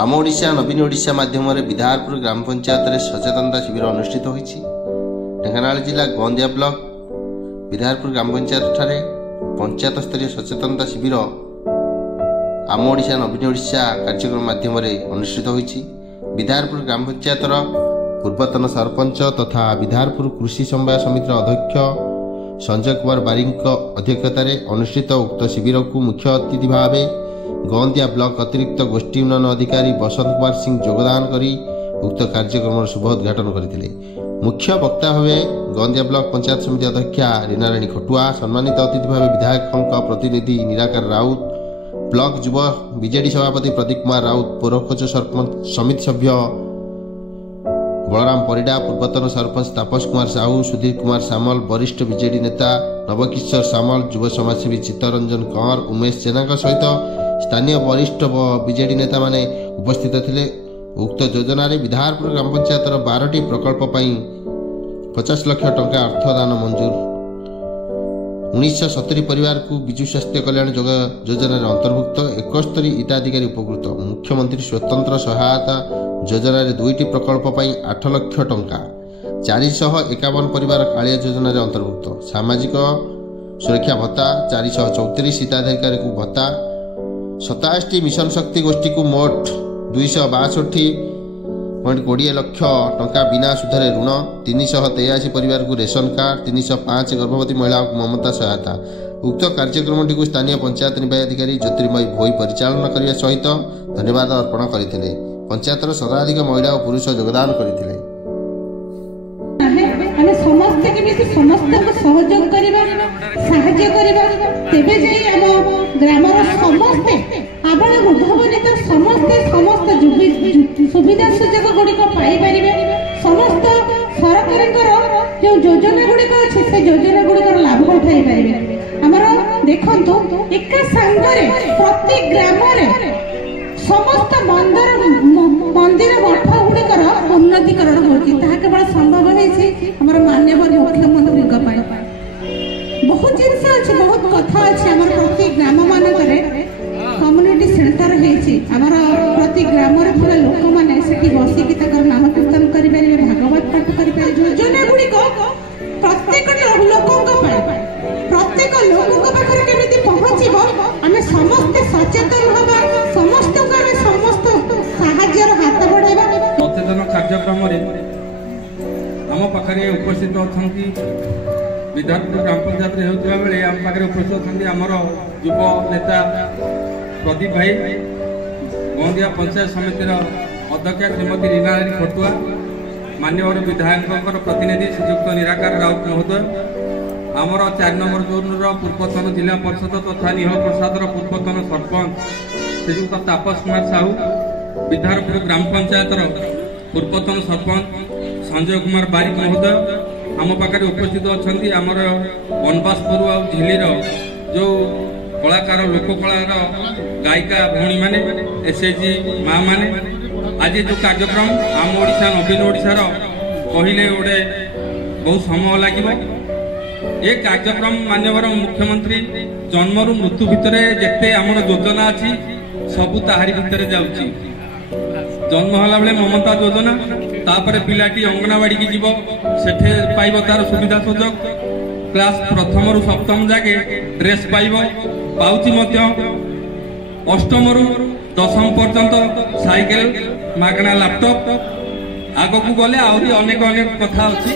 आम ओडिशा नवीन ओडिशा माध्यम विधारपुर ग्राम पंचायत में सचेतनता शिविर अनुष्ठित होती। ढेंकानाल जिला गोंदिया ब्लॉक विधारपुर ग्राम पंचायत ठारे पंचायत स्तरीय सचेतनता शिविर आम ओडिशा नवीन ओडिशा कार्यक्रम माध्यम अनुष्ठित होती। विधारपुर ग्राम पंचायत पूर्वतन सरपंच तथा विधारपुर कृषि समवाय समिति अध्यक्ष संजय कुमार बारिक अध्यक्षतार अनुष्ठित उक्त शिविर को मुख्य अतिथि भाव गोंदिया ब्लॉक अतिरिक्त गोष्ठी उन्नयन अधिकारी बसंत कुमार सिंह योगदान करी उक्त कार्यक्रम शुभ उद्घाटन करते। मुख्य वक्ता भाव गोंदिया ब्लॉक पंचायत समिति अध्यक्षा रीनाराणी खटुआ, सम्मानित अतिथि भाव विधायक प्रतिनिधि निराकार राउत, ब्लॉक युव बीजेडी सभापति प्रदीप कुमार राउत, पौरखोच सरपंच समिति सभ्य बलराम परिडा, पूर्वतन सरपंच तापस कुमार साहू, सुधीर कुमार सामल, वरिष्ठ बीजेडी नेता नवकिशोर सामल, युव समाजसेवी चित्तरंजन कंवर, उमेश जेना सहित स्थानीय वरिष्ठ बीजेडी नेता माने उपस्थित थिले। उक्त योजना विधारपुर ग्राम पंचायत 12टी प्रकल्प 50 लाख टंका अर्थदान मंजूर। 1970 परिवार को विजु स्वास्थ्य कल्याण योजना अंतर्भुक्त 71 हिताधिकारी उपकृत। मुख्यमंत्री स्वतंत्र सहायता योजना 2टी प्रकल्प 8 लाख टंका। 451 परिवार कालिया योजना अंतर्भुक्त। सामाजिक सुरक्षा भत्ता 434 हिताधिकारी को भत्ता। 27 मिशन शक्ति गोष्ठी को मोट 262.20 लाख टंका बिना सुधरे ऋण। 383 परिवार को रेशन कार्ड। 305 गर्भवती महिलाओं को ममता सहायता। उक्त कार्यक्रम को स्थानीय पंचायत निर्वाही अधिकारी ज्योतिर्मयी भोई परिचालन करने सहित धन्यवाद अर्पण करते। पंचायत सर्वाधिक महिला और पुरुष योगदान करते। समस्त को सहयोग करबा साहाय्य करबा तेबे जाई हम ग्रामर समस्त आबळ वृद्धवनित समस्त सुविधा सुजोग गुडी को पाई परिबे। समस्त सरकार जो योजना गुडी को अछि से योजना गुडी को लाभ उठाई परिबे। हमरो देखंतु एक संगरे प्रति ग्राम रे समस्त मंदिर मठ गुड़िकर उन्नतीकरण होती केवल संभव है हमारे माननीय मुख्यमंत्री बहुत जिनस अच्छे बहुत कथा अच्छे प्रति ग्राम मानक कम्युनिटी सेंटर प्रति ग्राम लोक मैंने बसिक नाम कीर्तन करें, भागवत पाठ करें। योजना गुड़िक प्रत्येक लोक पाखे केमी पहुँचब आम समस्ते सचेतन हवा, समस्त समस्त साहाय्यर हाथ बढ़ाइबा। सचेतन कार्यक्रम आम पाखे उपस्थित अच्छा विधारपुर ग्राम पंचायत होता बेले आम पाखे उपस्थित अच्छा आमर युव नेता प्रदीप भाई, गोंदिया पंचायत समितिर अध्यक्षा श्रीमती रीनाराणी खटुआ, माननीय विधायक प्रतिनिधि श्रीजुक्त निराकार राउत महोदय, आमर 4 नंबर जोन पूर्वतन जिला परिषद तथा निहल प्रसाद पूर्वतन सरपंच श्रीजुक्त तापस कुमार साहू, विधारपुर ग्राम पंचायत पूर्वतन सरपंच संजय कुमार बारिक महोदय आम पाखे उपस्थित अच्छा। आमर बनवासपुर आ झिलीर जो कलाकार लोक कलाकार गायिका भौणी मैंने एसएचजी माँ मैंने आज जो कार्यक्रम आम ओडिशा नवीन ओडिशार कहले गोटे बहुत समय लगे। ये कार्यक्रम माननीय मुख्यमंत्री जन्मरू मृत्यु भितर जिते आमर योजना अच्छी सबू ताहारी भितर जाऊँगी। जन्म होला बेले ममता योजना, तापर पिलाटी अंगनवाड़ी की जीव सेठे पाइब तार सुविधा सुजोग, क्लास प्रथम रु सप्तम जाके ड्रेस पाइब पाउची मध्य, अष्टम रु दशम पर्यंत साइकेल मागणा लैपटॉप, आगकू गले आहरी अनेक अनेक कथा अच्छी।